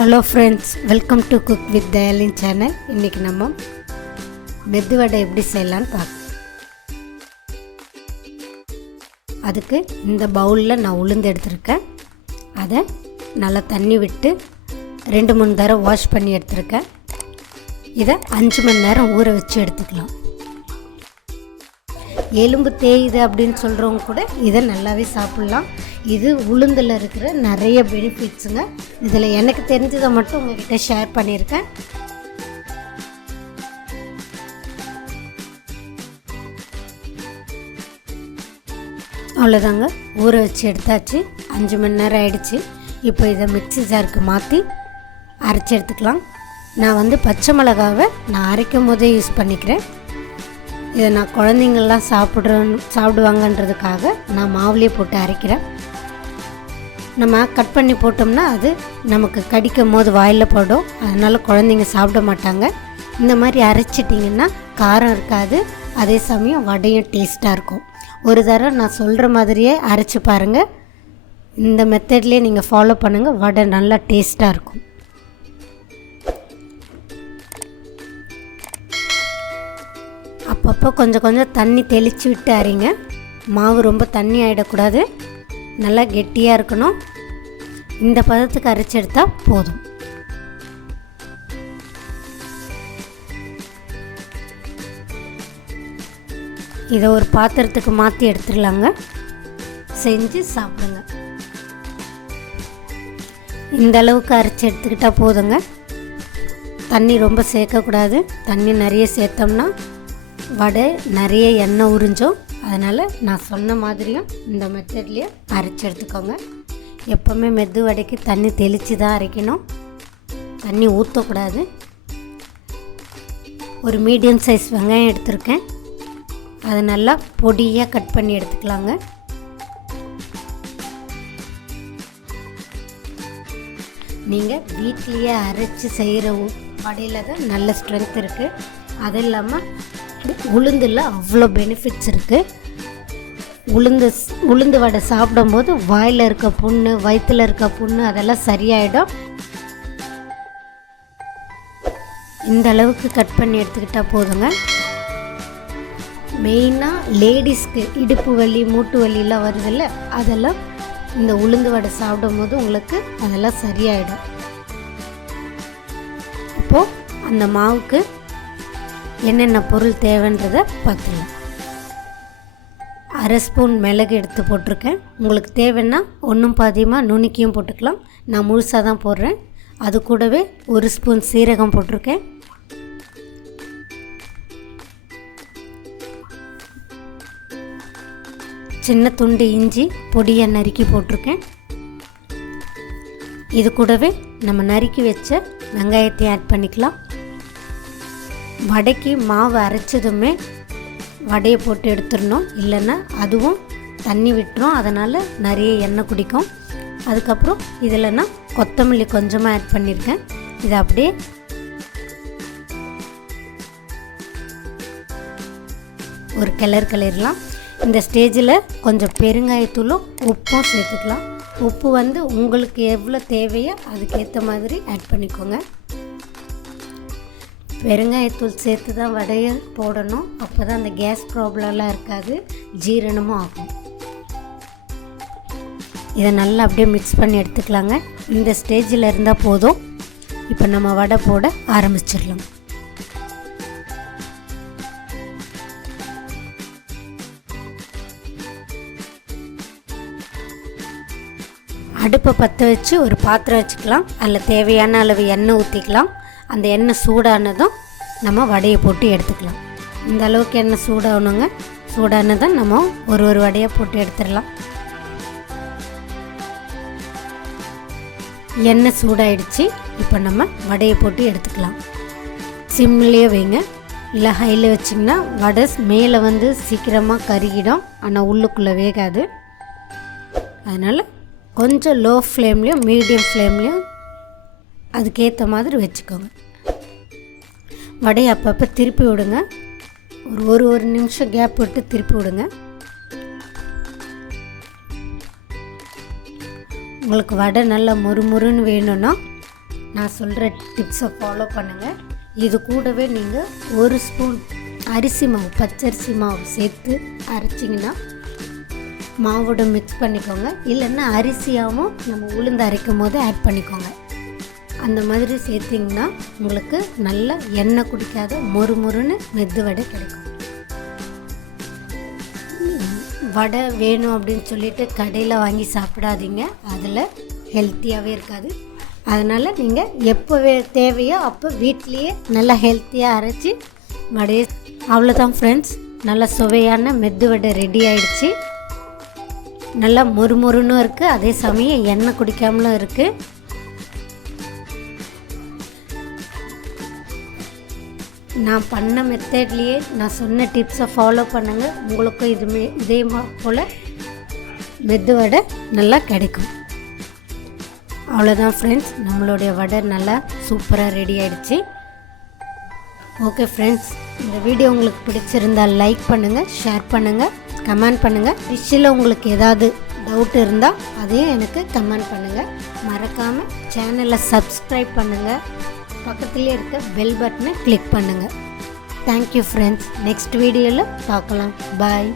Hello friends, welcome to cook with தயாலின் channel. இன்றைக்கி நம்ம மெது வடை எப்படி செய்யலான்னு பார்க்கலாம். அதுக்கு இந்த பவுலில் நான் உளுந்து எடுத்திருக்கேன். அதை நல்லா தண்ணி விட்டு 2-3 தடவை வாஷ் பண்ணி எடுத்திருக்கேன். இதை 5 மணி நேரம் ஊற வச்சு எடுத்துக்கலாம். எலும்பு தேயுது அப்படின்னு சொல்கிறவங்க கூட இதை நல்லாவே சாப்பிட்லாம். இது உளுந்தில் இருக்கிற நிறைய பெனிஃபிட்ஸுங்க. இதில் எனக்கு தெரிஞ்சதை மட்டும் உங்கள்கிட்ட ஷேர் பண்ணியிருக்கேன். அவ்வளோதாங்க, ஊற வச்சு எடுத்தாச்சு. 5 மணி நேரம் ஆகிடுச்சு. இப்போ இதை மிக்ஸி ஜாருக்கு மாற்றி அரைச்சி எடுத்துக்கலாம். நான் பச்சை மிளகாவை நான் அரைக்கும் போதே யூஸ் பண்ணிக்கிறேன். இதை நான் குழந்தைங்கள்லாம் சாப்பிடுவாங்கன்றதுக்காக நான் மாவுலேயே போட்டு அரைக்கிறேன். நம்ம கட் பண்ணி போட்டோம்னா அது நமக்கு கடிக்கும் போது வாயில் படும். அதனால் குழந்தைங்க சாப்பிட மாட்டாங்க. இந்த மாதிரி அரைச்சிட்டிங்கன்னா காரம் இருக்காது, அதே சமயம் வடையும் டேஸ்ட்டாக இருக்கும். ஒரு தடவை நான் சொல்கிற மாதிரியே அரைச்சி பாருங்கள். இந்த மெத்தட்லேயே நீங்கள் ஃபாலோ பண்ணுங்கள், வடை நல்லா டேஸ்ட்டாக இருக்கும். அப்பப்போ கொஞ்சம் கொஞ்சம் தண்ணி தெளித்து விட்டு அரைங்க. மாவு ரொம்ப தண்ணி ஆகிடக்கூடாது, நல்லா கெட்டியாக இருக்கணும். இந்த பதத்துக்கு அரைச்சி எடுத்தால் போதும். இதை ஒரு பாத்திரத்துக்கு மாற்றி எடுத்துடலாங்க. செஞ்சு சாப்பிடுங்க. இந்த அளவுக்கு அரைச்சி எடுத்துக்கிட்டால் போதுங்க. தண்ணி ரொம்ப சேர்க்கக்கூடாது. தண்ணி நிறைய சேர்த்தோம்னா வடை நிறைய எண்ணெய் உறிஞ்சோம். அதனால் நான் சொன்ன மாதிரியும் இந்த மெத்தட்லேயே அரைச்சி எடுத்துக்கோங்க. எப்போவுமே மெது வடைக்கு தண்ணி தெளித்து தான் அரைக்கணும், தண்ணி ஊற்றக்கூடாது. ஒரு மீடியம் சைஸ் வெங்காயம் எடுத்திருக்கேன். அதை நல்லா பொடியாக கட் பண்ணி எடுத்துக்கலாங்க. நீங்கள் வீட்லேயே அரைச்சி செய்கிற வடையில் தான் நல்ல ஸ்ட்ரென்த் இருக்குது. அது இல்லாமல் உளுந்தில் அவ்வளோ பெனிஃபிட்ஸ் இருக்குது. உளுந்து வடை சாப்பிடும்போது வாயில் இருக்க புண்ணு, வயிற்றில் இருக்க புண்ணு அதெல்லாம் சரியாயிடும். இந்த அளவுக்கு கட் பண்ணி எடுத்துக்கிட்டால் போதுங்க. மெயினாக லேடிஸ்க்கு இடுப்பு வலி, மூட்டு வலிலாம் வருதில்ல, அதெல்லாம் இந்த உளுந்து வடை சாப்பிடும்போது உங்களுக்கு அதெல்லாம் சரியாயிடும். இப்போது அந்த மாவுக்கு என்னென்ன பொருள் தேவைன்றதை பார்த்துக்கலாம். 1/2 ஸ்பூன் மிளகு எடுத்து போட்டிருக்கேன். உங்களுக்கு தேவைன்னா ஒன்றும் பாதியமாக நுணுக்கியும் போட்டுக்கலாம். நான் முழுசாக தான் போடுறேன். அது கூடவே 1 ஸ்பூன் சீரகம் போட்டிருக்கேன். சின்ன துண்டு இஞ்சி பொடியாக நறுக்கி போட்டிருக்கேன். இது கூடவே நம்ம நறுக்கி வச்ச வெங்காயத்தை ஆட் பண்ணிக்கலாம். வடைக்கு மாவு அரைச்சதுமே வடையை போட்டு எடுத்துடணும், இல்லைன்னா அதுவும் தண்ணி விட்டுரும். அதனால் நிறைய எண்ணெய் குடிக்கும். அதுக்கப்புறம் இதில் நான் கொத்தமல்லி கொஞ்சமாக ஆட் பண்ணியிருக்கேன். இதை அப்படியே ஒரு கிளறலாம். இந்த ஸ்டேஜில் கொஞ்சம் பெருங்காயத்தூளும் உப்பும் சேர்த்துக்கலாம். உப்பு உங்களுக்கு எவ்வளோ தேவையோ அதுக்கேற்ற மாதிரி ஆட் பண்ணிக்கோங்க. பெருங்காயத்தூள் சேர்த்து தான் வடையை போடணும். அப்போ தான் அந்த கேஸ் ப்ராப்ளம்லாம் இருக்காது, ஜீரணமும் ஆகும். இதை நல்லா அப்படியே மிக்ஸ் பண்ணி எடுத்துக்கலாங்க. இந்த ஸ்டேஜில் இருந்தால் போதும். இப்போ நம்ம வடை போட ஆரம்பிச்சிடலாம். அடுப்பை பற்ற வச்சு ஒரு பாத்திரம் வச்சுக்கலாம். அதில் தேவையான அளவு எண்ணெய் ஊற்றிக்கலாம். அந்த எண்ணெய் சூடானதும் நம்ம வடையை போட்டு எடுத்துக்கலாம். இந்த அளவுக்கு எண்ணெய் சூடாகணுங்க. சூடானதும் நம்ம ஒரு வடையை போட்டு எடுத்துடலாம். எண்ணெய் சூடாயிடுச்சு. இப்போ நம்ம வடையை போட்டு எடுத்துக்கலாம். சிம்லேயே வைங்க, இல்லை ஹையில் வச்சிங்கன்னா வடை மேலே சீக்கிரமாக கருகிடும், ஆனால் உள்ளுக்குள்ளே வேகாது. அதனால் கொஞ்சம் லோ ஃப்ளேம்லேயும் மீடியம் ஃப்ளேம்லேயும் அதுக்கேற்ற மாதிரி வச்சுக்கோங்க. வடையை அப்பப்போ திருப்பி விடுங்க. ஒரு நிமிஷம் கேப் விட்டு திருப்பி விடுங்க. உங்களுக்கு வடை நல்லா முறுமுறுன்னு வேணும்னா நான் சொல்கிற டிப்ஸை ஃபாலோ பண்ணுங்கள். இது கூடவே நீங்கள் 1 ஸ்பூன் அரிசி மாவு, பச்சரிசி மாவு சேர்த்து அரைச்சிங்கன்னா மாவோட மிக்ஸ் பண்ணிக்கோங்க. இல்லைன்னா அரிசியாகவும் நம்ம உளுந்து அரைக்கும் போது ஆட் பண்ணிக்கோங்க. அந்த மாதிரி சேர்த்திங்கன்னா உங்களுக்கு நல்ல எண்ணெய் குடிக்காத மொறுமொறுன்னு மெது வடை கிடைக்கும். வடை வேணும் அப்படின்னு சொல்லிட்டு கடையில் வாங்கி சாப்பிடாதீங்க, அதில் ஹெல்த்தியாகவே இருக்காது. அதனால் நீங்கள் எப்போ தேவையோ அப்போ வீட்லேயே நல்லா ஹெல்த்தியாக அரைச்சி வடையை. அவ்வளோதான் ஃப்ரெண்ட்ஸ், நல்லா சுவையான மெது வடை ரெடி ஆயிடுச்சு. நல்லா மொறுமொறுன்னும் இருக்குது, அதே சமயம் எண்ணெய் குடிக்காமலும் இருக்குது. நான் பண்ண மெத்தட்லேயே நான் சொன்ன டிப்ஸை ஃபாலோ பண்ணுங்கள். உங்களுக்கும் இதே போல் மெது வடை நல்லா கிடைக்கும். அவ்வளோதான் ஃப்ரெண்ட்ஸ், நம்மளுடைய வடை நல்லா சூப்பராக ரெடி ஆகிடுச்சு. ஓகே ஃப்ரெண்ட்ஸ், இந்த வீடியோ உங்களுக்கு பிடிச்சிருந்தால் லைக் பண்ணுங்கள், ஷேர் பண்ணுங்கள், கமெண்ட் பண்ணுங்கள். டிஷ்ஷில் உங்களுக்கு ஏதாவது டவுட் இருந்தால் அதையும் எனக்கு கமெண்ட் பண்ணுங்கள். மறக்காமல் சேனலை சப்ஸ்கிரைப் பண்ணுங்கள். பக்கத்துலேயே இருக்க பெல் பட்டனை கிளிக் பண்ணுங்கள். தேங்க்யூ ஃப்ரெண்ட்ஸ், நெக்ஸ்ட் வீடியோவில் பார்க்கலாம். பாய்.